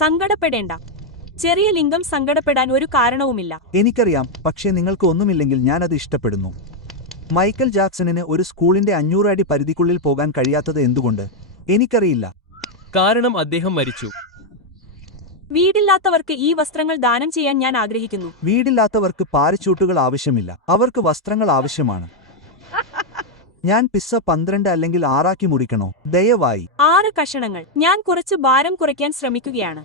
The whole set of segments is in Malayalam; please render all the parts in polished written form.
സങ്കടപ്പെടേണ്ട. ചെറിയ ലിംഗം സങ്കടപ്പെടാൻ ഒരു കാരണവുമില്ല. എനിക്കറിയാം, പക്ഷേ നിങ്ങൾക്ക് ഒന്നുമില്ലെങ്കിൽ ഞാനത് ഇഷ്ടപ്പെടുന്നു. മൈക്കൽ ജാക്സണിന് ഒരു സ്കൂളിന്റെ 500 അടി പരിധിക്കുള്ളിൽ പോകാൻ കഴിയാത്തത് എന്തുകൊണ്ട്? എനിക്കറിയില്ല. കാരണം അദ്ദേഹം മരിച്ചു. വീടില്ലാത്തവർക്ക് ഈ വസ്ത്രങ്ങൾ ദാനം ചെയ്യാൻ ഞാൻ ആഗ്രഹിക്കുന്നു. വീടില്ലാത്തവർക്ക് പാരച്യൂട്ടുകൾ ആവശ്യമില്ല, അവർക്ക് വസ്ത്രങ്ങൾ ആവശ്യമാണ്. ഞാൻ പിസ്സ 12 അല്ലെങ്കിൽ 6 ആക്കി മുറിക്കണോ? ദയവായി 6 കഷണങ്ങൾ. ഞാൻ കുറച്ച് ഭാരം കുറയ്ക്കാൻ ശ്രമിക്കുകയാണ്.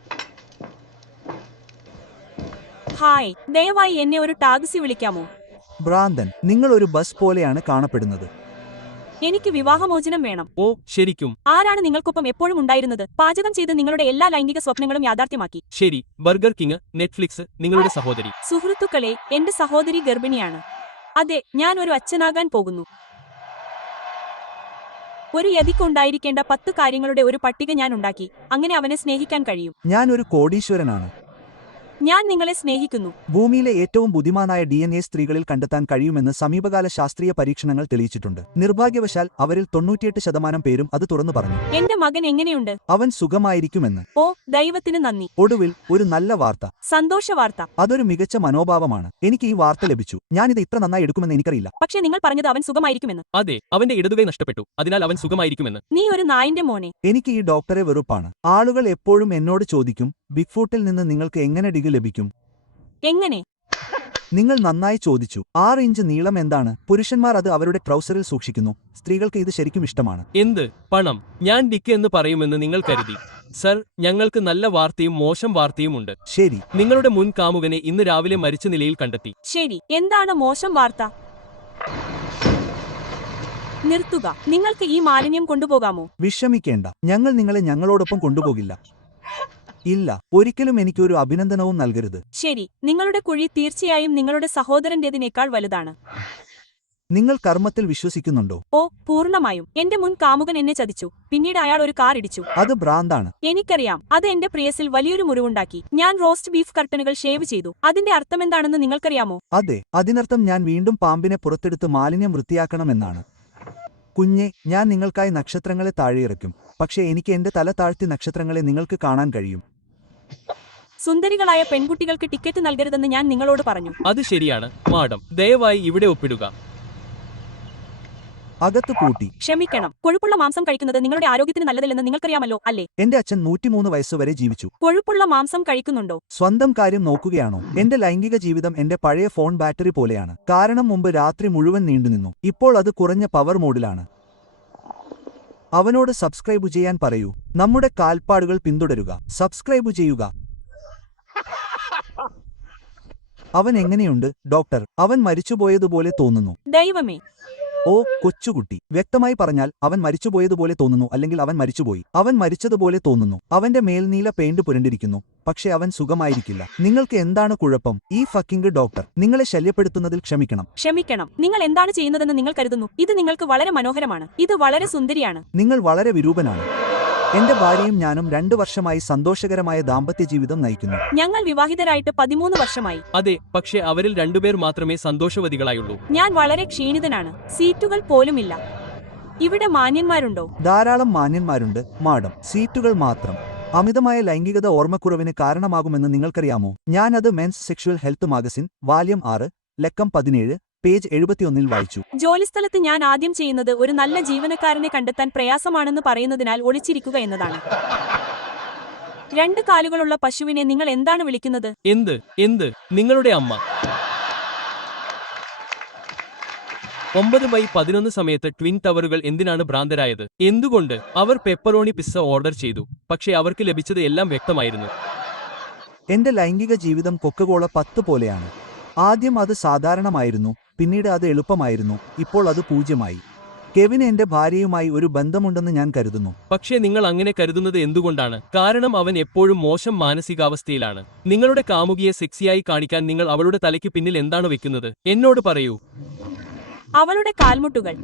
ഹായ്, ദയവായി എന്നെ ഒരു ടാക്സി വിളിക്കാമോ? ഭ്രാന്തൻ, നിങ്ങൾ ഒരു ബസ് പോലെയാണ് കാണപ്പെടുന്നത്. എനിക്ക് വിവാഹമോചനം വേണം. ഓ, ശരിക്കും? ആരാണ് നിങ്ങൾക്കൊപ്പം എപ്പോഴും ഉണ്ടായിരുന്നത്? പാചകം ചെയ്ത് നിങ്ങളുടെ എല്ലാ ലൈംഗിക സ്വപ്നങ്ങളും യാഥാർത്ഥ്യമാക്കി. ശരി, ബർഗർ കിങ്, നെറ്റ്ഫ്ലിക്സ്, നിങ്ങളുടെ സഹോദരി. സുഹൃത്തുക്കളെ, എന്റെ സഹോദരി ഗർഭിണിയാണ്. അതെ, ഞാൻ ഒരു അച്ഛനാകാൻ പോകുന്നു. ഒരു യതിക്കുണ്ടായിരിക്കേണ്ട 10 കാര്യങ്ങളുടെ ഒരു പട്ടിക ഞാൻ ഉണ്ടാക്കി. അങ്ങനെ അവനെ സ്നേഹിക്കാൻ കഴിയും. ഞാൻ ഒരു കോടീശ്വരനാണ്. ഞാൻ നിങ്ങളെ സ്നേഹിക്കുന്നു. ഭൂമിയിലെ ഏറ്റവും ബുദ്ധിമാനായ DNA സ്ത്രീകളിൽ കണ്ടെത്താൻ കഴിയുമെന്ന് സമീപകാല ശാസ്ത്രീയ പരീക്ഷണങ്ങൾ തെളിയിച്ചിട്ടുണ്ട്. നിർഭാഗ്യവശാൽ അവരിൽ 98% പേരും അത് തുറന്നു പറഞ്ഞു. എന്റെ മകൻ എങ്ങനെയുണ്ട്? അവൻ സുഖമായിരിക്കുമെന്ന്. ഓ, ദൈവത്തിന് നന്ദി. ഒടുവിൽ ഒരു നല്ല വാർത്ത. സന്തോഷ വാർത്ത. അതൊരു മികച്ച മനോഭാവമാണ്. എനിക്ക് ഈ വാർത്ത ലഭിച്ചു. ഞാനിത് ഇത്ര നന്നായി എടുക്കുമെന്ന് എനിക്കറിയില്ല. പക്ഷേ നിങ്ങൾ പറഞ്ഞത് അവൻ സുഖമായിരിക്കുമെന്ന്. അതെ, അവന്റെ ഇടതുകൈ നഷ്ടപ്പെട്ടു, അതിനാൽ അവൻ സുഖമായിരിക്കുമെന്ന്. നീ ഒരു നായിന്റെ മോനെ. എനിക്ക് ഈ ഡോക്ടറെ വെറുപ്പാണ്. ആളുകൾ എപ്പോഴും എന്നോട് ചോദിക്കും, ബിഗ്ഫൂട്ടിൽ നിന്ന് നിങ്ങൾക്ക് എങ്ങനെ ഡിഗ്രി ലഭിക്കും? എങ്ങനെ? നിങ്ങൾ നന്നായി ചോദിച്ചു. 6 ഇഞ്ച് നീളം എന്താണ്? പുരുഷന്മാർ അത് അവരുടെ ട്രൗസറിൽ സൂക്ഷിക്കുന്നു. സ്ത്രീകൾക്ക് ഇത് ശരിക്കും ഇഷ്ടമാണ്. എന്ത് പണം? ഞാൻ ഡിക്ക് എന്ന് പറയുമെന്ന് നിങ്ങൾ കരുതി? സർ, ഞങ്ങൾക്ക് നല്ല വാർത്തയും മോശം വാർത്തയും ഉണ്ട്. ശരി. നിങ്ങളുടെ മുൻ കാമുകനെ ഇന്ന് രാവിലെ മരിച്ച നിലയിൽ കണ്ടെത്തി. ശരി, എന്താണ് മോശം വാർത്ത? നിർത്തുക. നിങ്ങൾക്ക് ഈ മാലിന്യം കൊണ്ടുപോകാമോ? വിഷമിക്കേണ്ട, ഞങ്ങൾ നിങ്ങളെ ഞങ്ങളോടൊപ്പം കൊണ്ടുപോകില്ല. ഇല്ല, ഒരിക്കലും എനിക്കൊരു അഭിനന്ദനവും നൽകരുത്. ശരി, നിങ്ങളുടെ കുഴി തീർച്ചയായും നിങ്ങളുടെ സഹോദരന്റേതിനേക്കാൾ വലുതാണ്. നിങ്ങൾ കർമ്മത്തിൽ വിശ്വസിക്കുന്നുണ്ടോ? ഓ, പൂർണ്ണമായും. എന്റെ മുൻ കാമുകൻ എന്നെ ചതിച്ചു. പിന്നീട് അയാൾ ഒരു കാർ ഇടിച്ചു. അത് ഭ്രാന്താണ്. എനിക്കറിയാം. അത് എന്റെ പ്രിയസിൽ വലിയൊരു മുറിവുണ്ടാക്കി. ഞാൻ റോസ്റ്റ് ബീഫ് കർട്ടനുകൾ ഷേവ് ചെയ്തു. അതിന്റെ അർത്ഥമെന്താണെന്ന് നിങ്ങൾക്കറിയാമോ? അതെ, അതിനർത്ഥം ഞാൻ വീണ്ടും പാമ്പിനെ പുറത്തെടുത്ത് മാലിന്യം വൃത്തിയാക്കണമെന്നാണ്. കുഞ്ഞെ, ഞാൻ നിങ്ങൾക്കായി നക്ഷത്രങ്ങളെ താഴെയിറക്കും. പക്ഷേ എനിക്ക് എന്റെ തല താഴ്ത്തി നക്ഷത്രങ്ങളെ നിങ്ങൾക്ക് കാണാൻ കഴിയും. സുന്ദരികളായ പെൺകുട്ടികൾക്ക് ടിക്കറ്റ് നൽകരുതെന്ന് ഞാൻ നിങ്ങളോട് പറഞ്ഞു. അത് ശരിയാണ്, മാഡം. ദയവായി ഇവിടെ ഒപ്പിടുക. അകത്തു പൂട്ടി. ക്ഷമിക്കണം. കൊഴുപ്പുള്ള മാംസം കഴിക്കുന്നത് നിങ്ങളുടെ ആരോഗ്യത്തിന് നല്ലതല്ലെന്ന് നിങ്ങൾക്കറിയാമല്ലോ, അല്ലേ? എന്റെ അച്ഛൻ 103 വയസ്സുവരെ ജീവിച്ചു. കൊഴുപ്പുള്ള മാംസം കഴിക്കുന്നുണ്ടോ? സ്വന്തം കാര്യം നോക്കുകയാണോ? എന്റെ ലൈംഗിക ജീവിതം എന്റെ പഴയ ഫോൺ ബാറ്ററി പോലെയാണ്. കാരണം മുമ്പ് രാത്രി മുഴുവൻ നീണ്ടുനിന്നു. ഇപ്പോൾ അത് കുറഞ്ഞ പവർ മോഡിലാണ്. അവനോട് സബ്സ്ക്രൈബ് ചെയ്യാൻ പറയൂ. നമ്മുടെ കാൽപ്പാടുകൾ പിന്തുടരുക. സബ്സ്ക്രൈബ് ചെയ്യുക. അവൻ എങ്ങനെയുണ്ട്, ഡോക്ടർ? അവൻ മരിച്ചുപോയതുപോലെ തോന്നുന്നു. ദൈവമേ. ഓ, കൊച്ചുകുട്ടി. വ്യക്തമായി പറഞ്ഞാൽ അവൻ മരിച്ചുപോയതുപോലെ തോന്നുന്നു, അല്ലെങ്കിൽ അവൻ മരിച്ചുപോയി. അവൻ മരിച്ചതുപോലെ തോന്നുന്നു. അവന്റെ മേൽനീല പെയിന്റ് പുരണ്ടിരിക്കുന്നു, പക്ഷേ അവൻ സുഖമായിരിക്കില്ല. നിങ്ങൾക്ക് എന്താണ് കുഴപ്പം? ഈ ഫക്കിംഗ് ഡോക്ടർ നിങ്ങളെ ശല്യപ്പെടുത്തുന്നതിൽ ക്ഷമിക്കണം. ക്ഷമിക്കണം. നിങ്ങൾ എന്താണ് ചെയ്യുന്നതെന്ന് നിങ്ങൾ കരുതുന്നു? ഇത് നിങ്ങൾക്ക് വളരെ മനോഹരമാണ്. ഇത് വളരെ സുന്ദരിയാണ്. നിങ്ങൾ വളരെ വിരൂപനാണ്. എന്റെ ഭാര്യയും ഞാനും 2 വർഷമായി സന്തോഷകരമായ ദാമ്പത്യ ജീവിതം നയിക്കുന്നു. ഞങ്ങൾ വിവാഹിതരായിട്ട് 13 വർഷമായി. അതെ, പക്ഷേ അവരിൽ 2 പേർ മാത്രമേ സന്തോഷവതികളായുള്ളൂ. ഞാൻ വളരെ ക്ഷീണിതനാണ്. സീറ്റുകൾ പോലുമില്ല. ഇവിടെ മാന്യന്മാരുണ്ടോ? ധാരാളം മാന്യന്മാരുണ്ട്, മാഡം. സീറ്റുകൾ മാത്രം. അമിതമായ ലൈംഗികത ഓർമ്മക്കുറവിന് കാരണമാകുമെന്ന് നിങ്ങൾക്കറിയാമോ? ഞാൻ അത് മെൻസ് സെക്ഷുവൽ ഹെൽത്ത് മാഗസിൻ വാല്യം 6 ലക്കം 17 പേജ് 71 വായിച്ചു. ജോലിസ്ഥലത്ത് ഞാൻ ആദ്യം ചെയ്യുന്നത് ഒരു നല്ല ജീവനക്കാരനെ കണ്ടെത്താൻ പ്രയാസമാണെന്ന് പറയുന്നതിനാൽ ഒളിച്ചിരിക്കുക എന്നതാണ്. 2 കാലുകളുള്ള പശുവിനെ നിങ്ങൾ എന്താണ് വിളിക്കുന്നത്? എന്ത്? നിങ്ങളുടെ അമ്മ. 9/11 സമയത്ത് ട്വിൻ ടവറുകൾ എന്തിനാണ് ഭ്രാന്തരായത്? എന്തുകൊണ്ട്? അവർ പെപ്പറോണി പിസ്സ ഓർഡർ ചെയ്തു, പക്ഷേ അവർക്ക് ലഭിച്ചത് എല്ലാം വ്യക്തമായിരുന്നു. എന്റെ ലൈംഗിക ജീവിതം കൊക്കകോള 10 പോലെയാണ്. ആദ്യം അത് സാധാരണമായിരുന്നു, പിന്നീട് അത് എളുപ്പമായിരുന്നു, ഇപ്പോൾ അത് 0മായി. കെവിന് എന്റെ ഭാര്യയുമായി ഒരു ബന്ധമുണ്ടെന്ന് ഞാൻ കരുതുന്നു. പക്ഷേ നിങ്ങൾ അങ്ങനെ കരുതുന്നത് എന്തുകൊണ്ടാണ്? കാരണം അവൻ എപ്പോഴും മോശം മാനസികാവസ്ഥയിലാണ്. നിങ്ങളുടെ കാമുകിയെ സെക്സിയായി കാണിക്കാൻ നിങ്ങൾ അവളുടെ തലയ്ക്ക് പിന്നിൽ എന്താണ് വെക്കുന്നത്? എന്നോട് പറയൂ. അവളുടെ കാൽമുട്ടുകൾ.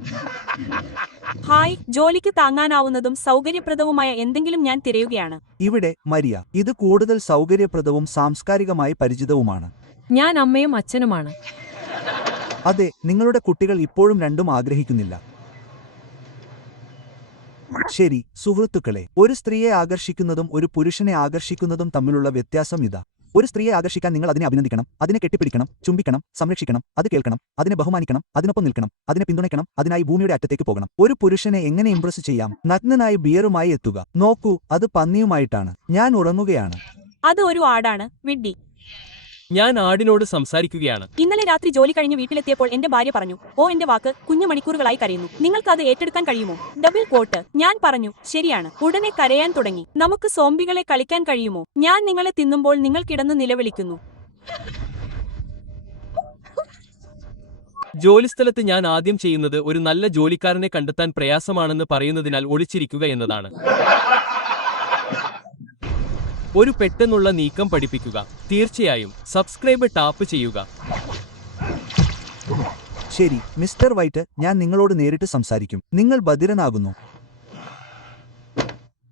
ഹായ്, ജോലിക്ക് താങ്ങാനാവുന്നതും സൗകര്യപ്രദവുമായ എന്തെങ്കിലും ഞാൻ തിരയുകയാണ്. ഇവിടെ മരിയ. ഇത് കൂടുതൽ സൗകര്യപ്രദവും സാംസ്കാരികമായി പരിചിതവുമാണ്. ഞാൻ അമ്മയും അച്ഛനുമാണ്. അതെ, നിങ്ങളുടെ കുട്ടികൾ ഇപ്പോഴും രണ്ടും ആഗ്രഹിക്കുന്നില്ല. ശരി സുഹൃത്തുക്കളെ, ഒരു സ്ത്രീയെ ആകർഷിക്കുന്നതും ഒരു പുരുഷനെ ആകർഷിക്കുന്നതും തമ്മിലുള്ള വ്യത്യാസം ഇതാ. ഒരു സ്ത്രീയെ ആകർഷിക്കാൻ നിങ്ങൾ അതിനെ അഭിനന്ദിക്കണം, അതിനെ കെട്ടിപ്പിടിക്കണം, ചുംബിക്കണം, സംരക്ഷിക്കണം, അത് കേൾക്കണം, അതിനെ ബഹുമാനിക്കണം, അതിനൊപ്പം നിൽക്കണം, അതിനെ പിന്തുണയ്ക്കണം, അതിനായി ഭൂമിയുടെ അറ്റത്തേക്ക് പോകണം. ഒരു പുരുഷനെ എങ്ങനെ ഇംപ്രസ് ചെയ്യാം? നഗ്നനായി ബിയറുമായി എത്തുക. നോക്കൂ, അത് പന്നിയുമായിട്ടാണ്. ഞാൻ ഉറങ്ങുകയാണ്. അത് ഒരു ആടാണ്, വിഡ്ഢി. ഞാൻ ആടിനോട് സംസാരിക്കുകയാണ്. ഇന്നലെ രാത്രി ജോലി കഴിഞ്ഞ് വീട്ടിലെത്തിയപ്പോൾ എന്റെ ഭാര്യ പറഞ്ഞു, ഓ എന്റെ വാക്ക്, കുഞ്ഞു മണിക്കൂറുകളായി കരയുന്നു. നിങ്ങൾക്ക് അത് ഏറ്റെടുക്കാൻ കഴിയുമോ? Double coat. ഞാൻ പറഞ്ഞു, ശരിയാണ്. ഉടനെ കരയാൻ തുടങ്ങി. നമുക്ക് സോംബികളെ കളിക്കാൻ കഴിയുമോ? ഞാൻ നിങ്ങളെ തിന്നുമ്പോൾ നിങ്ങൾ കിടന്ന് നിലവിളിക്കുന്നു. ജോലിസ്ഥലത്ത് ഞാൻ ആദ്യം ചെയ്യുന്നത് ഒരു നല്ല ജോലിക്കാരനെ കണ്ടെത്താൻ പ്രയാസമാണെന്ന് പറയുന്നതിനാൽ ഒളിച്ചിരിക്കുക എന്നതാണ്. ഒരു പെട്ടെന്നുള്ള നീക്കം പഠിപ്പിക്കുക. തീർച്ചയായും സബ്സ്ക്രൈബ് ടാപ്പ് ചെയ്യുക. ശരി മിസ്റ്റർ വൈറ്റ്, ഞാൻ നിങ്ങളോട് നേരിട്ട് സംസാരിക്കും. നിങ്ങൾ ബധിരനാകുന്നു.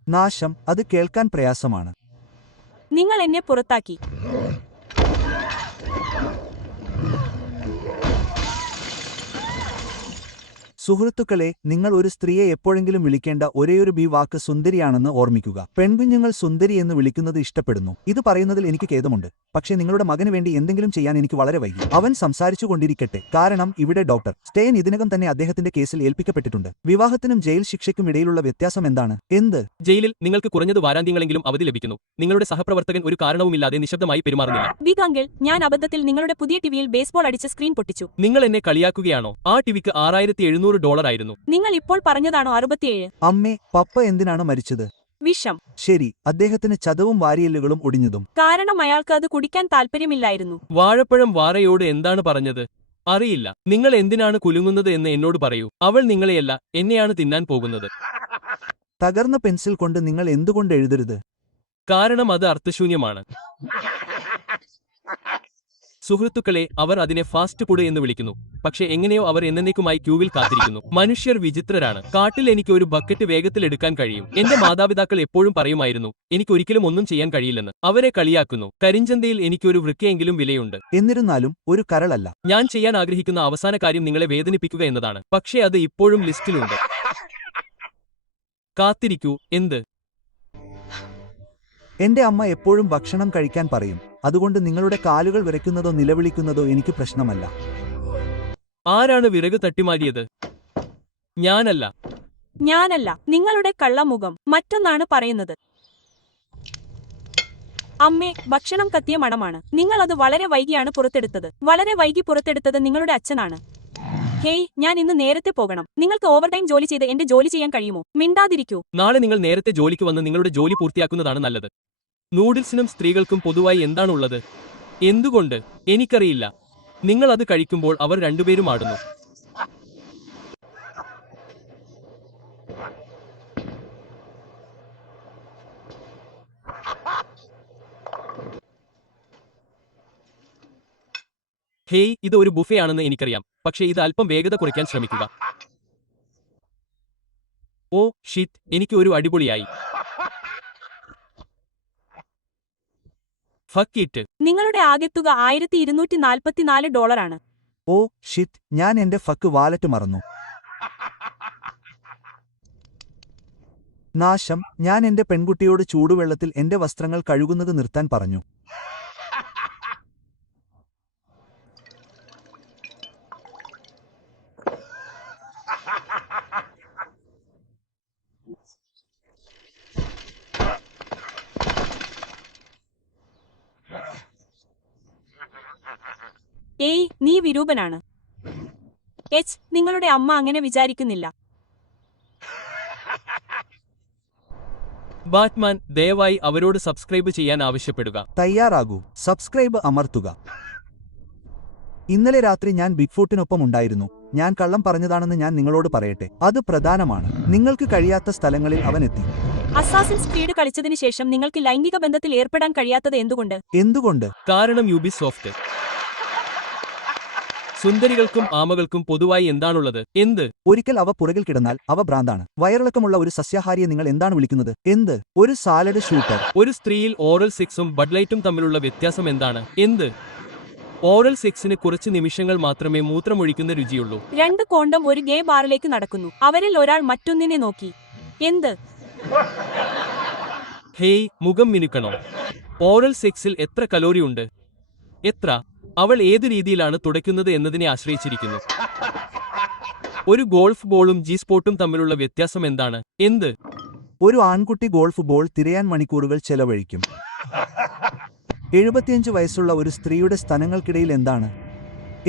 നാശം, അത് കേൾക്കാൻ പ്രയാസമാണ്. നിങ്ങൾ എന്നെ പുറത്താക്കി. സുഹൃത്തുക്കളെ, നിങ്ങൾ ഒരു സ്ത്രീയെ എപ്പോഴെങ്കിലും വിളിക്കേണ്ട ഒരേയൊരു വാക്ക് സുന്ദരിയാണെന്ന് ഓർമ്മിക്കുക. പെൺകുഞ്ഞുങ്ങൾ സുന്ദരി എന്ന് വിളിക്കുന്നത് ഇഷ്ടപ്പെടുന്നു. ഇത് പറയുന്നതിൽ എനിക്ക് ഖേദമുണ്ട്, പക്ഷേ നിങ്ങളുടെ മകന് വേണ്ടി എന്തെങ്കിലും ചെയ്യാൻ എനിക്ക് വളരെ വൈകി. അവൻ സംസാരിച്ചു കൊണ്ടിരിക്കട്ടെ, കാരണം ഇവിടെ ഡോക്ടർ സ്റ്റെയിൻ ഇതിനകം തന്നെ അദ്ദേഹത്തിന്റെ കേസിൽ ഏൽപ്പിക്കപ്പെട്ടിട്ടുണ്ട്. വിവാഹത്തിനും ജയിൽ ശിക്ഷയ്ക്കും ഇടയിലുള്ള വ്യത്യാസം എന്താണ്? എന്ത്? ജയിലിൽ നിങ്ങൾക്ക് കുറഞ്ഞത് വാരാന്ത്യങ്ങളെങ്കിലും അവധി ലഭിക്കുന്നു. നിങ്ങളുടെ സഹപ്രവർത്തകൻ ഒരു കാരണവുമില്ലാതെ നിശബ്ദമായി പെരുമാറുന്നില്ല. ബിഗ് അങ്കിൾ, ഞാൻ അബദ്ധത്തിൽ നിങ്ങളുടെ പുതിയ ടിവിയിൽ ബേസ്ബോൾ അടിച്ച് സ്ക്രീൻ പൊട്ടിച്ചു. നിങ്ങൾ എന്നെ കളിയാക്കുകയാണോ? ആ ടിവിക്ക് $6700 ആയിരുന്നു. നിങ്ങൾ ഇപ്പോൾ പറഞ്ഞതാണോ 67? അമ്മേ, പപ്പ എന്തിനാണ് മരിച്ചത്? വിഷം. ശരി, അദ്ദേഹത്തിന് ചതവും വാരിയെല്ലുകളും ഒടിഞ്ഞതും. കാരണം അയാൾക്ക് അത് കുടിക്കാൻ താല്പര്യമില്ലായിരുന്നു. വാഴപ്പഴം വാറയോട് എന്താണ് പറഞ്ഞത്? അറിയില്ല. നിങ്ങൾ എന്തിനാണ് കുലുങ്ങുന്നത് എന്ന് എന്നോട് പറയൂ. അവൾ നിങ്ങളെയല്ല, എന്നെയാണ് തിന്നാൻ പോകുന്നത്. തകർന്ന പെൻസിൽ കൊണ്ട് നിങ്ങൾ എന്തുകൊണ്ട് എഴുതരുത്? കാരണം അത് അർത്ഥശൂന്യമാണ്. സുഹൃത്തുക്കളെ, അവർ അതിനെ ഫാസ്റ്റ് ഫുഡ് എന്ന് വിളിക്കുന്നു. പക്ഷെ എങ്ങനെയോ അവർ എന്നേക്കുമായി ക്യൂവിൽ കാത്തിരിക്കുന്നു. മനുഷ്യർ വിചിത്രരാണ്. കാട്ടിൽ എനിക്ക് ഒരു ബക്കറ്റ് വേഗത്തിൽ എടുക്കാൻ കഴിയും. എന്റെ മാതാപിതാക്കൾ എപ്പോഴും പറയുമായിരുന്നു, എനിക്ക് ഒരിക്കലും ഒന്നും ചെയ്യാൻ കഴിയില്ലെന്ന്. അവരെ കളിയാക്കുന്നു. കരിഞ്ചന്തയിൽ എനിക്കൊരു വൃക്കയെങ്കിലും വിലയുണ്ട്. എന്നിരുന്നാലും ഒരു കരളല്ല. ഞാൻ ചെയ്യാൻ ആഗ്രഹിക്കുന്ന അവസാന കാര്യം നിങ്ങളെ വേദനിപ്പിക്കുക എന്നതാണ്. പക്ഷേ അത് ഇപ്പോഴും ലിസ്റ്റിലുണ്ട്. കാത്തിരിക്കൂ. എന്ത്? എന്റെ അമ്മ എപ്പോഴും ഭക്ഷണം കഴിക്കാൻ പറയും. അതുകൊണ്ട് നിങ്ങളുടെ കാലുകൾ വിറയ്ക്കുന്നതോ നിലവിളിക്കുന്നതോ എനിക്ക് പ്രശ്നമല്ല. ആരാണ് വിറക് തട്ടിമാരിയത്? ഞാനല്ല. ഞാനല്ല. നിങ്ങളുടെ കള്ളമുഖം. മറ്റൊന്നാണ് പറയുന്നത്. അമ്മേ, ഭക്ഷണം കത്തിയ മണമാണ്. നിങ്ങൾ അത് വളരെ വൈകിയാണ് പുറത്തെടുത്തത്. വളരെ വൈകി പുറത്തെടുത്തത് നിങ്ങളുടെ അച്ഛനാണ്. ഹേയ്, ഞാൻ ഇന്ന് നേരത്തെ പോകണം. നിങ്ങൾക്ക് ഓവർടൈം ജോലി ചെയ്ത് എന്റെ ജോലി ചെയ്യാൻ കഴിയുമോ? മിണ്ടാതിരിക്കൂ. നാളെ നിങ്ങൾ നേരത്തെ ജോലിക്ക് വന്ന് നിങ്ങളുടെ ജോലി പൂർത്തിയാക്കുന്നതാണ് നല്ലത്. നൂഡിൽസിനും സ്ത്രീകൾക്കും പൊതുവായി എന്താണുള്ളത്? എന്തുകൊണ്ട്? എനിക്കറിയില്ല. നിങ്ങൾ അത് കഴിക്കുമ്പോൾ അവർ രണ്ടുപേരും ആടുന്നു. ഹേയ്, ഇത് ഒരു ബുഫേ ആണെന്ന് എനിക്കറിയാം, പക്ഷേ ഇത് അല്പം വേഗത കുറയ്ക്കാൻ ശ്രമിക്കുക. ഓ ഷിറ്റ്, എനിക്ക് ഒരു അടിപൊളിയായി. Fuck it. നിങ്ങളുടെ ആകെത്തുക $1244. ഓ ഷിറ്റ്, ഞാൻ എന്റെ ഫക്ക് വാലറ്റ് മറന്നു. നാശം, ഞാൻ എന്റെ പെൺകുട്ടിയോട് ചൂടുവെള്ളത്തിൽ എന്റെ വസ്ത്രങ്ങൾ കഴുകുന്നത് നിർത്താൻ പറഞ്ഞു. ഏയ്, നീ വിരൂപനാണ്. നിങ്ങളുടെ അമ്മ അങ്ങനെ വിചാരിക്കുന്നില്ല. ബാറ്റ്മാൻ, ദയവായി അവരോട് സബ്സ്ക്രൈബ് ചെയ്യാൻ ആവശ്യപ്പെടുക. തയ്യാറാകൂ. സബ്സ്ക്രൈബ് അമർത്തുക. ഇന്നലെ രാത്രി ഞാൻ ബിഗ്ഫൂട്ടിനൊപ്പം ഉണ്ടായിരുന്നു. ഞാൻ കള്ളം പറഞ്ഞതാണെന്ന് ഞാൻ നിങ്ങളോട് പറയട്ടെ. അത് പ്രധാനമാണ്. നിങ്ങൾക്ക് കഴിയാത്ത സ്ഥലങ്ങളിൽ അവൻ എത്തി. അസാസിൻസ് ക്രീഡ് കളിച്ചതിന് ശേഷം നിങ്ങൾക്ക് ലൈംഗിക ബന്ധത്തിൽ ഏർപ്പെടാൻ കഴിയാത്തത് എന്തുകൊണ്ട്? എന്തുകൊണ്ട്? കാരണം യൂബിസോഫ്റ്റ്. സുന്ദരികൾക്കും ആമകൾക്കും പൊതുവായി എന്താണുള്ളത്? എന്ത്? ഒരിക്കൽ അവ പുറകിൽ കിടന്നാൽ അവ ഭ്രാന്താണ്. വയറിളക്കമുള്ള ഒരു സസ്യാഹാരിയെ നിങ്ങൾ എന്താണ് വിളിക്കുന്നത്? എന്ത്? ഒരു സാലഡ് ഷൂട്ടർ. ഒരു സ്ത്രീയിൽ ഓറൽ സെക്സും ബഡ്ലൈറ്റും തമ്മിലുള്ള വ്യത്യാസം എന്താണ്? എന്ത്? ഓറൽ സെക്സിന് കുറച്ച് നിമിഷങ്ങൾ മാത്രമേ മൂത്രമൊഴിക്കുന്ന രുചിയുള്ളൂ. 2 കോണ്ടം ഒരു ഗേ ബാറിലേക്ക് നടക്കുന്നു. അവരിൽ ഒരാൾ മറ്റൊന്നിനെ നോക്കി. എന്ത്? ഹേയ്, മുഖം മിനുക്കണോ? ഓറൽ സെക്സിൽ എത്ര കലോറി ഉണ്ട്? എത്ര? അവൾ ഏതു രീതിയിലാണ് തുടയ്ക്കുന്നത് എന്നതിനെ ആശ്രയിച്ചിരിക്കുന്നു. ഒരു ഗോൾഫ് ബോളും ജി സ്പോട്ടും തമ്മിലുള്ള വ്യത്യാസം എന്താണ്? എന്ത്? ഒരു ആൺകുട്ടി ഗോൾഫ് ബോൾ തിരയാൻ മണിക്കൂറുകൾ ചെലവഴിക്കും. 75 വയസ്സുള്ള ഒരു സ്ത്രീയുടെ സ്തനങ്ങൾക്കിടയിൽ എന്താണ്?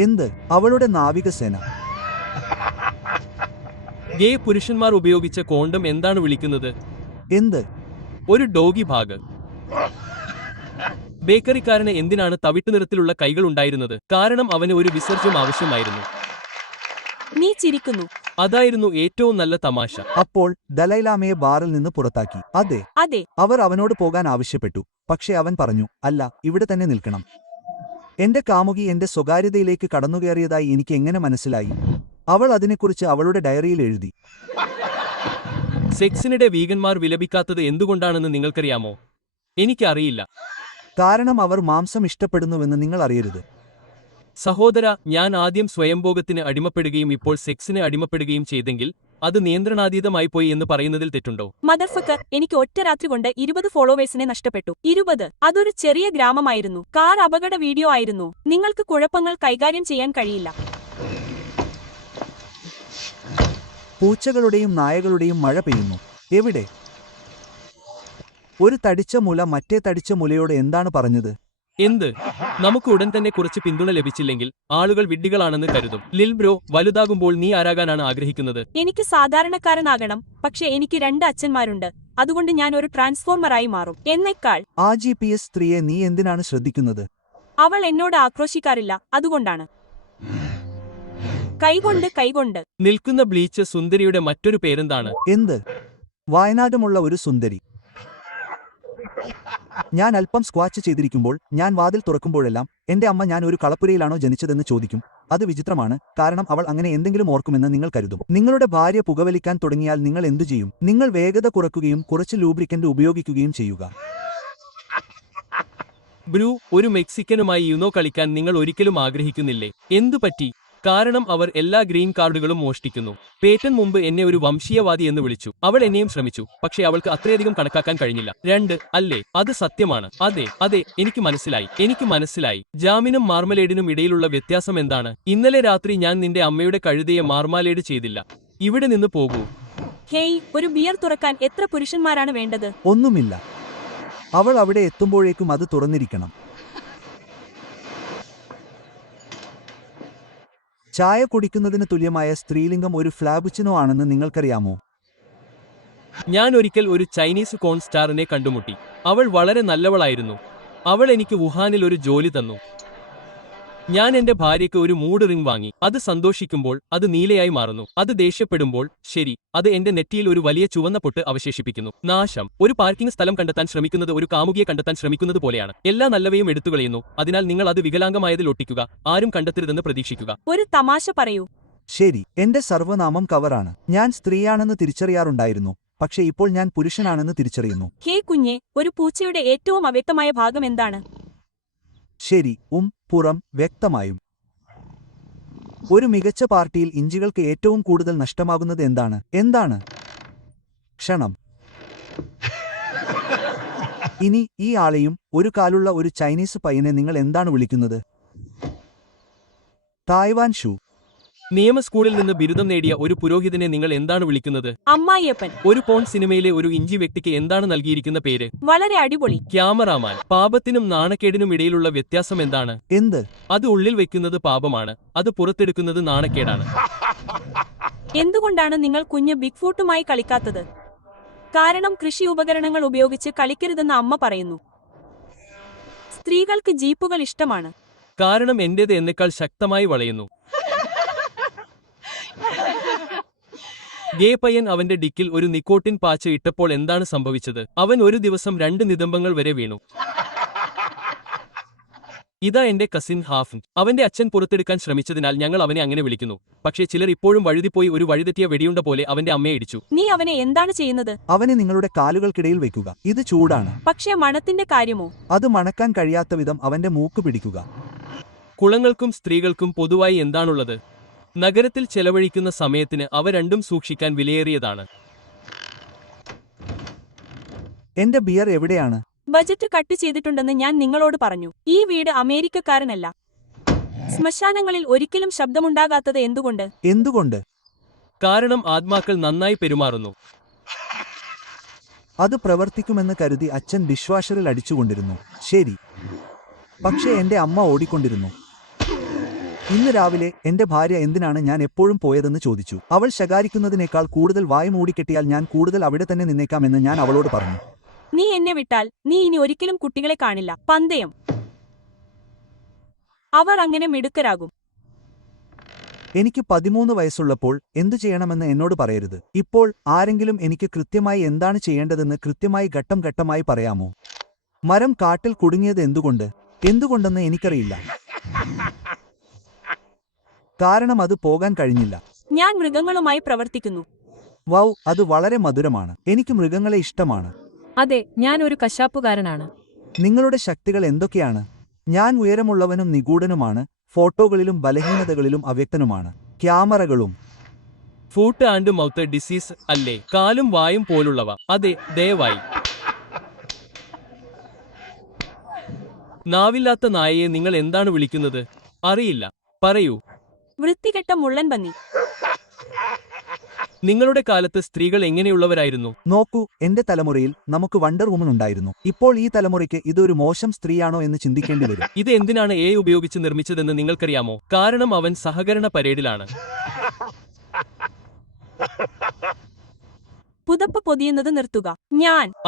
എന്ത്? അവളുടെ നാവികസേന. ഗേ പുരുഷന്മാർ ഉപയോഗിച്ച കോണ്ടം എന്താണ് വിളിക്കുന്നത്? എന്ത്? ഒരു ഡോഗി ഭാഗ്. ബേക്കറിക്കാരന് എന്തിനാണ് തവിട്ടു നിറത്തിലുള്ള കൈകൾ ഉണ്ടായിരുന്നത്? കാരണം അവന് ഒരു വിസർജ്യം ആവശ്യമായിരുന്നു. നീ ചിരിക്കുന്നു. അതായിരുന്നു ഏറ്റവും നല്ല തമാശ. അപ്പോൾ ദലൈലാമയെ ബാറിൽ നിന്ന് പുറത്താക്കി. അതെ. അതെ. അവർ അവനോട് പോകാൻ ആവശ്യപ്പെട്ടു. പക്ഷേ അവൻ പറഞ്ഞു, അല്ല, ഇവിടെ തന്നെ നിൽക്കണം. എന്റെ കാമുകി എന്റെ സ്വകാര്യതയിലേക്ക് കടന്നുകയറിയതായി എനിക്ക് എങ്ങനെ മനസ്സിലായി? അവൾ അതിനെക്കുറിച്ച് അവളുടെ ഡയറിയിൽ എഴുതി. സെക്സിനിടെ വീഗന്മാർ വിലപിക്കാത്തത് എന്തുകൊണ്ടാണെന്ന് നിങ്ങൾക്കറിയാമോ? എനിക്കറിയില്ല. കാരണം അവർ മാംസം ഇഷ്ടപ്പെടുന്നുവെന്ന് നിങ്ങൾ അറിയരുത്. സഹോദര, ഞാൻ ആദ്യം സ്വയംഭോഗത്തിന് അടിമപ്പെടുകയും ഇപ്പോൾ സെക്സിന് അടിമപ്പെടുകയും ചെയ്തെങ്കിൽ അത് നിയന്ത്രണാതീതമായി പോയി എന്ന് പറയുന്നതിൽ തെറ്റുണ്ടോ? മദർഫക്കർ, എനിക്ക് ഒറ്റ രാത്രി കൊണ്ട് 20 ഫോളോവേഴ്സിനെ നഷ്ടപ്പെട്ടു. 20. അതൊരു ചെറിയ ഗ്രാമമായിരുന്നു. കാർ അപകട വീഡിയോ ആയിരുന്നു. നിങ്ങൾക്ക് കുഴപ്പങ്ങൾ കൈകാര്യം ചെയ്യാൻ കഴിയില്ല. പൂച്ചകളുടെയും നായകളുടെയും മഴ പെയ്യുന്നു. എവിടെ? ഒരു തടിച്ച മുല മറ്റേ തടിച്ച മുലയോട് എന്താണ് പറഞ്ഞത്? എന്ത്? നമുക്ക് ഉടൻ തന്നെ കുറച്ച് പിന്തുണ ലഭിച്ചില്ലെങ്കിൽ ആളുകൾ വിഡ്ഢികളാണെന്ന് കരുതും. ലിൽ ബ്രോ, വലുതാകുമ്പോൾ നീ ആരാകാനാണ് ആഗ്രഹിക്കുന്നത്? എനിക്ക് സാധാരണക്കാരനാകണം. പക്ഷെ എനിക്ക് 2 അച്ഛന്മാരുണ്ട്. അതുകൊണ്ട് ഞാൻ ഒരു ട്രാൻസ്ഫോർമറായി മാറും. എന്നേക്കാൾ ആ GPS സ്ത്രീയെ നീ എന്തിനാണ് ശ്രദ്ധിക്കുന്നത്? അവൾ എന്നോട് ആക്രോശിക്കാറില്ല. അതുകൊണ്ടാണ്. കൈകൊണ്ട്. നിൽക്കുന്ന ബ്ലീച്ച് സുന്ദരിയുടെ മറ്റൊരു പേരെന്താണ്? എന്ത്? വയനാടുമുള്ള ഒരു സുന്ദരി. ഞാൻ അല്പം സ്ക്വാച്ച് ചെയ്തിരിക്കുമ്പോൾ ഞാൻ വാതിൽ തുറക്കുമ്പോഴെല്ലാം എന്റെ അമ്മ ഞാൻ ഒരു കളപ്പുരയിലാണോ ജനിച്ചതെന്ന് ചോദിക്കും. അത് വിചിത്രമാണ്, കാരണം അവൾ അങ്ങനെ എന്തെങ്കിലും ഓർക്കുമെന്ന് നിങ്ങൾ കരുതും. നിങ്ങളുടെ ഭാര്യ പുകവലിക്കാൻ തുടങ്ങിയാൽ നിങ്ങൾ എന്തു ചെയ്യും? നിങ്ങൾ വേഗത കുറയ്ക്കുകയും കുറച്ച് ലൂബ്രിക്കന്റ് ഉപയോഗിക്കുകയും ചെയ്യുക. ബ്രൂ, ഒരു മെക്സിക്കനുമായി യുനോ കളിക്കാൻ നിങ്ങൾ ഒരിക്കലും ആഗ്രഹിക്കുന്നില്ലേ? എന്തു പറ്റി? കാരണം അവർ എല്ലാ ഗ്രീൻ കാർഡുകളും മോഷ്ടിക്കുന്നു. പേറ്റൻ മുമ്പ് എന്നെ ഒരു വംശീയവാദി എന്ന് വിളിച്ചു. അവൾ എന്നെയും ശ്രമിച്ചു, പക്ഷേ അവൾക്ക് അത്രയധികം കണക്കാക്കാൻ കഴിഞ്ഞില്ല. 2 അല്ലേ? അത് സത്യമാണ്. അതെ, എനിക്ക് മനസ്സിലായി. ജാമിനും മാർമലേഡിനും ഇടയിലുള്ള വ്യത്യാസം എന്താണ്? ഇന്നലെ രാത്രി ഞാൻ നിന്റെ അമ്മയുടെ കഴുതയെ മാർമാലേഡ് ചെയ്തില്ല. ഇവിടെ നിന്ന് പോകൂ. ഹേയ്, ഒരു ബിയർ തുറക്കാൻ എത്ര പുരുഷന്മാരാണ് വേണ്ടത്? ഒന്നുമില്ല. അവൾ അവിടെ എത്തുമ്പോഴേക്കും അത് തുറന്നിരിക്കണം. ചായ കുടിക്കുന്നതിന് തുല്യമായ സ്ത്രീലിംഗം ഒരു ഫ്ലാബുച്ചിനോ ആണെന്ന് നിങ്ങൾക്കറിയാമോ? ഞാൻ ഒരിക്കൽ ഒരു ചൈനീസ് കോൺ സ്റ്റാറിനെ കണ്ടുമുട്ടി. അവൾ വളരെ നല്ലവളായിരുന്നു. അവൾ എനിക്ക് വുഹാനിൽ ഒരു ജോലി തന്നു. ഞാൻ എന്റെ ഭാര്യയ്ക്ക് ഒരു മൂഡ് റിംഗ് വാങ്ങി. അത് സന്തോഷിക്കുമ്പോൾ അത് നീലയായി മാറുന്നു. അത് ദേഷ്യപ്പെടുമ്പോൾ ശരി, അത് എന്റെ നെറ്റിയിൽ ഒരു വലിയ ചുവന്ന പൊട്ട് അവശേഷിപ്പിക്കുന്നു. നാശം. ഒരു പാർക്കിംഗ് സ്ഥലം കണ്ടെത്താൻ ശ്രമിക്കുന്നത് ഒരു കാമുകിയെ കണ്ടെത്താൻ ശ്രമിക്കുന്നത് പോലെയാണ്. എല്ലാ നല്ലവയും എടുത്തുകളയുന്നു. അതിനാൽ നിങ്ങൾ അത് വികലാംഗമായതിൽ ഒട്ടിക്കുക. ആരും കണ്ടെത്തരുതെന്ന് പ്രതീക്ഷിക്കുക. ഒരു തമാശ പറയൂ. ശരി, എന്റെ സർവ്വനാമം കവറാണ്. ഞാൻ സ്ത്രീയാണെന്ന് തിരിച്ചറിയാറുണ്ടായിരുന്നു, പക്ഷേ ഇപ്പോൾ ഞാൻ പുരുഷനാണെന്ന് തിരിച്ചറിയുന്നു. ഹേ കുഞ്ഞെ, ഒരു പൂച്ചയുടെ ഏറ്റവും അവ്യക്തമായ ഭാഗം എന്താണ്? ശരി, പുറം, വ്യക്തമായും. ഒരു മികച്ച പാർട്ടിയിൽ ഇഞ്ചികൾക്ക് ഏറ്റവും കൂടുതൽ നഷ്ടമാകുന്നത് എന്താണ്? ക്ഷണം. ഇനി ഈ ആളെയും ഒരു കാലുള്ള ഒരു ചൈനീസ് പയ്യനെ നിങ്ങൾ എന്താണ് വിളിക്കുന്നത്? Taiwan shoe. നിയമ സ്കൂളിൽ നിന്ന് ബിരുദം നേടിയ ഒരു പുരോഹിതനെ നിങ്ങൾ എന്താണ് വിളിക്കുന്നത്? അമ്മായിയപ്പൻ. ഒരു പോൺ സിനിമയിലെ ഒരു ഇഞ്ചി വ്യക്തിക്ക് എന്താണ് നൽകിയിരിക്കുന്ന പേര്? വളരെ അടിപൊളി. ക്യാമറാമാൻ. പാപത്തിനും നാണക്കേടിനും ഇടയിലുള്ള വ്യത്യാസം എന്താണ്? എന്ത്? അത് ഉള്ളിൽ വെക്കുന്നത് പാപമാണ്, അത് പുറത്തെടുക്കുന്നത് നാണക്കേടാണ്. എന്തുകൊണ്ടാണ് നിങ്ങൾ കുഞ്ഞ് ബിഗ്ഫൂട്ടുമായി കളിക്കാത്തത്? കാരണം കൃഷി ഉപകരണങ്ങൾ ഉപയോഗിച്ച് കളിക്കരുതെന്ന് അമ്മ പറയുന്നു. സ്ത്രീകൾക്ക് ജീപ്പുകൾ ഇഷ്ടമാണ്. കാരണം എന്റേത് എന്നെക്കാൾ ശക്തമായി വളയുന്നു. ഗേ പയ്യൻ അവന്റെ ഡിക്കിൽ ഒരു നിക്കോട്ടിൻ പാച്ച് ഇട്ടപ്പോൾ എന്താണ് സംഭവിച്ചത്? അവൻ ഒരു ദിവസം 2 നിതംബങ്ങൾ വരെ വീണു. ഇതാ എന്റെ കസിൻ ഹാഫൻ. അവന്റെ അച്ഛൻ പുറത്തെടുക്കാൻ ശ്രമിച്ചതിനാൽ ഞങ്ങൾ അവനെ അങ്ങനെ വിളിക്കുന്നു. പക്ഷേ ചിലർ ഇപ്പോഴും വഴുതിപ്പോയി ഒരു വഴിതെറ്റിയ വെടിയുണ്ട പോലെ അവന്റെ അമ്മയെ ഇടിച്ചു. നീ അവനെ എന്താണ് ചെയ്യുന്നത്? അവനെ നിങ്ങളുടെ കാലുകൾക്കിടയിൽ വെക്കുക. ഇത് ചൂടാണ്. പക്ഷേ മണത്തിന്റെ കാര്യമോ? അത് മണക്കാൻ കഴിയാത്ത വിധം അവന്റെ മൂക്ക് പിടിക്കുക. കുളങ്ങൾക്കും സ്ത്രീകൾക്കും പൊതുവായി എന്താണുള്ളത്? നഗരത്തിൽ ചെലവഴിക്കുന്ന സമയത്തിന് അവ രണ്ടും സൂക്ഷിക്കാൻ വിലയേറിയതാണ്. എന്റെ ബിയർ എവിടെയാണ്? ബജറ്റ് കട്ട് ചെയ്തിട്ടുണ്ടെന്ന് ഞാൻ നിങ്ങളോട് പറഞ്ഞു. ഈ വീട് അമേരിക്കക്കാരനല്ല. ശ്മശാനങ്ങളിൽ ഒരിക്കലും ശബ്ദമുണ്ടാകാത്തത് എന്തുകൊണ്ട്? എന്തുകൊണ്ട്? കാരണം ആത്മാക്കൾ നന്നായി പെരുമാറുന്നു. അത് പ്രവർത്തിക്കുമെന്ന് കരുതി അച്ഛൻ ഡിഷ്വാഷറിൽ അടിച്ചുകൊണ്ടിരുന്നു. ശരി, പക്ഷേ എന്റെ അമ്മ ഓടിക്കൊണ്ടിരുന്നു. ഇന്ന് രാവിലെ എന്റെ ഭാര്യ എന്തിനാണ് ഞാൻ എപ്പോഴും പോയതെന്ന് ചോദിച്ചു. അവൾ ശകാരിക്കുന്നതിനേക്കാൾ കൂടുതൽ വായ മൂടിക്കെട്ടിയാൽ ഞാൻ കൂടുതൽ അവിടെ തന്നെ നിന്നേക്കാമെന്ന് ഞാൻ അവളോട് പറഞ്ഞു. നീ എന്നെ വിട്ടാൽ നീ ഇനി ഒരിക്കലും കുട്ടികളെ കാണില്ല. പന്തയം. അവർ അങ്ങനെ മിടുക്കരാകും. എനിക്ക് 13 വയസ്സുള്ളപ്പോൾ എന്തു ചെയ്യണമെന്ന് എന്നോട് പറയരുത്. ഇപ്പോൾ ആരെങ്കിലും എനിക്ക് കൃത്യമായി എന്താണ് ചെയ്യേണ്ടതെന്ന് കൃത്യമായി ഘട്ടം ഘട്ടമായി പറയാമോ? മരം കാട്ടിൽ കുടുങ്ങിയത് എന്തുകൊണ്ടെന്ന് എനിക്കറിയില്ല. കാരണം അത് പോകാൻ കഴിഞ്ഞില്ല. ഞാൻ മൃഗങ്ങളുമായി പ്രവർത്തിക്കുന്നു. വൗ, അത് വളരെ മധുരമാണ്. എനിക്ക് മൃഗങ്ങളെ ഇഷ്ടമാണ്. അതെ, ഞാൻ ഒരു കശാപ്പുകാരനാണ്. നിങ്ങളുടെ ശക്തികൾ എന്തൊക്കെയാണ്? ഞാൻ ഉയരമുള്ളവനും നിഗൂഢനുമാണ്. ഫോട്ടോകളിലും ബലഹീനതകളിലും അവ്യക്തനുമാണ്. ക്യാമറകളും. ഫൂട്ട് ആൻഡ് മൗത്ത് ഡിസീസ് അല്ലേ? കാലും വായും പോലുള്ളവ. അതെ, ദയവായി. നാവില്ലാത്ത നായയെ നിങ്ങൾ എന്താണ് വിളിക്കുന്നത്? അറിയില്ല. പറയൂ. വൃത്തികെട്ട മുള്ളൻ പന്നി. നിങ്ങളുടെ കാലത്ത് സ്ത്രീകൾ എങ്ങനെയുള്ളവരായിരുന്നു? നോക്കൂ, എന്റെ തലമുറയിൽ നമുക്ക് വണ്ടർ വുമൺ ഉണ്ടായിരുന്നു. ഇപ്പോൾ ഈ തലമുറയ്ക്ക് ഇതൊരു മോശം സ്ത്രീയാണോ എന്ന് ചിന്തിക്കേണ്ടി വരും. ഇത് എന്തിനാണ് AI ഉപയോഗിച്ച് നിർമ്മിച്ചതെന്ന് നിങ്ങൾക്കറിയാമോ? കാരണം അവൻ സഹകരണ പരേഡിലാണ്. പുതപ്പ് പൊതിയുന്നത് നിർത്തുക.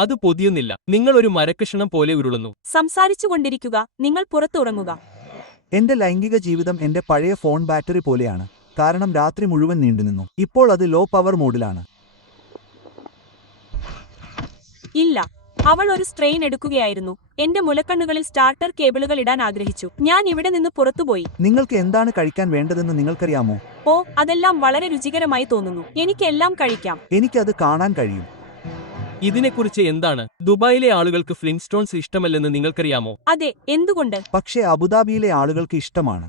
അത് പൊതിയുന്നില്ല. നിങ്ങൾ ഒരു മരക്കഷണം പോലെ ഉരുളുന്നു. സംസാരിച്ചുകൊണ്ടിരിക്കുക. നിങ്ങൾ പുറത്ത് ഉറങ്ങുക. എന്റെ ലൈംഗിക ജീവിതം എന്റെ പഴയ ഫോൺ ബാറ്ററി പോലെയാണ്. കാരണം രാത്രി മുഴുവൻ നീണ്ടുനിന്നു. ഇപ്പോൾ അത് ലോ പവർ മോഡിലാണ്. ഇല്ല, അവൾ ഒരു സ്ട്രെയിൻ എടുക്കുകയായിരുന്നു. എന്റെ മുലക്കണ്ണുകളിൽ സ്റ്റാർട്ടർ കേബിളുകൾ ഇടാൻ ആഗ്രഹിച്ചു. ഞാൻ ഇവിടെ നിന്ന് പുറത്തുപോയി. നിങ്ങൾക്ക് എന്താണ് കഴിക്കാൻ വേണ്ടതെന്ന് നിങ്ങൾക്കറിയാമോ? ഓ, അതെല്ലാം വളരെ രുചികരമായി തോന്നുന്നു. എനിക്കെല്ലാം കഴിക്കാം. എനിക്കത് കാണാൻ കഴിയും. ഇതിനെക്കുറിച്ച് എന്താണ്? ദുബായിലെ ആളുകൾക്ക് ഫ്ലിൻസ്റ്റോൺസ് ഇഷ്ടമല്ലെന്ന് നിങ്ങൾക്കറിയാമോ? അതെ, എന്തുകൊണ്ട്? പക്ഷേ അബുദാബിയിലെ ആളുകൾക്ക് ഇഷ്ടമാണ്.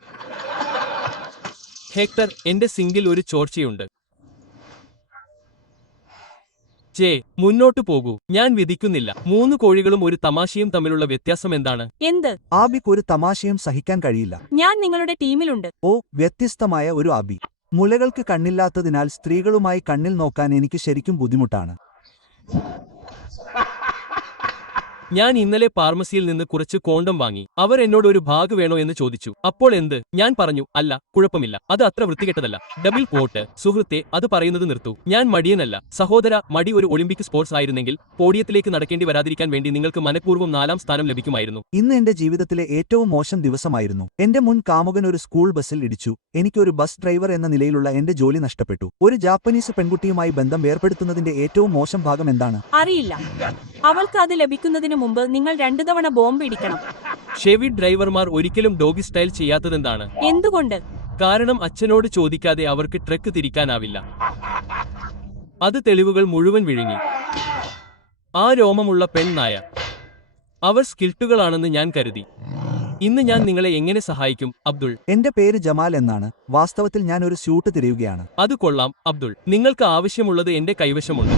ഹെക്ടർ, എന്റെ സിങ്കിൽ ഒരു ചോർച്ചയുണ്ട്. മുന്നോട്ടു പോകൂ. ഞാൻ വിധിക്കുന്നില്ല. 3 കോഴികളും ഒരു തമാശയും തമ്മിലുള്ള വ്യത്യാസം എന്താണ്? എന്ത്? ആബിക്ക് ഒരു തമാശയും സഹിക്കാൻ കഴിയില്ല. ഞാൻ നിങ്ങളുടെ ടീമിലുണ്ട്. ഓ, വ്യത്യസ്തമായ ഒരു ആബി. മുലകൾക്ക് കണ്ണില്ലാത്തതിനാൽ സ്ത്രീകളുമായി കണ്ണിൽ നോക്കാൻ എനിക്ക് ശരിക്കും ബുദ്ധിമുട്ടാണ്. ഞാൻ ഇന്നലെ ഫാർമസിയിൽ നിന്ന് കുറച്ച് കോണ്ടം വാങ്ങി. അവർ എന്നോട് ഒരു ബാഗ് വേണോ എന്ന് ചോദിച്ചു. അപ്പോൾ എന്ത്? ഞാൻ പറഞ്ഞു, അല്ല, കുഴപ്പമില്ല, അത് അത്ര വൃത്തികെട്ടതല്ല. Double coat. സുഹൃത്തെ, അത് പറയുന്നത് നിർത്തു. ഞാൻ മടിയനല്ല. സഹോദര, മടി ഒരു ഒളിമ്പിക് സ്പോർട്സ് ആയിരുന്നെങ്കിൽ പോഡിയത്തിലേക്ക് നടക്കേണ്ടി വരാതിരിക്കാൻ വേണ്ടി നിങ്ങൾക്ക് മനഃപൂർവ്വം 4ാം സ്ഥാനം ലഭിക്കുമായിരുന്നു. ഇന്ന് എന്റെ ജീവിതത്തിലെ ഏറ്റവും മോശം ദിവസമായിരുന്നു. എന്റെ മുൻ കാമുകൻ ഒരു സ്കൂൾ ബസ്സിൽ ഇടിച്ചു. എനിക്ക് ഒരു ബസ് ഡ്രൈവർ എന്ന നിലയിലുള്ള എന്റെ ജോലി നഷ്ടപ്പെട്ടു. ഒരു ജാപ്പനീസ് പെൺകുട്ടിയുമായി ബന്ധം ഏർപ്പെടുത്തുന്നതിന്റെ ഏറ്റവും മോശം ഭാഗം എന്താണ്? അറിയില്ല. അവൾക്ക് അത് ലഭിക്കുന്നതിന് മുമ്പ് നിങ്ങൾ 2 തവണ ബോംബ് ഇടിക്കണം. ഷെവി ഡ്രൈവർമാർ ഒരിക്കലും ഡോഗി സ്റ്റൈൽ ചെയ്യാത്തതെന്താണ്? എന്തുകൊണ്ട്? കാരണം അച്ഛനോട് ചോദിക്കാതെ അവർക്ക് ട്രക്ക് തിരിക്കാനാവില്ല. അത് തെളിവുകൾ മുഴുവൻ വിഴുങ്ങി. ആ രോമമുള്ള പെൺനായ. അവർ സ്കിൽട്ടുകളാണെന്ന് ഞാൻ കരുതി. ഇന്ന് ഞാൻ നിങ്ങളെ എങ്ങനെ സഹായിക്കും, അബ്ദുൾ? എന്റെ പേര് ജമാൽ എന്നാണ്. വാസ്തവത്തിൽ ഞാൻ ഒരു സ്യൂട്ട് തിരയുകയാണ്. അത് കൊള്ളാം, അബ്ദുൾ. നിങ്ങൾക്ക് ആവശ്യമുള്ളത് എന്റെ കൈവശമുണ്ട്.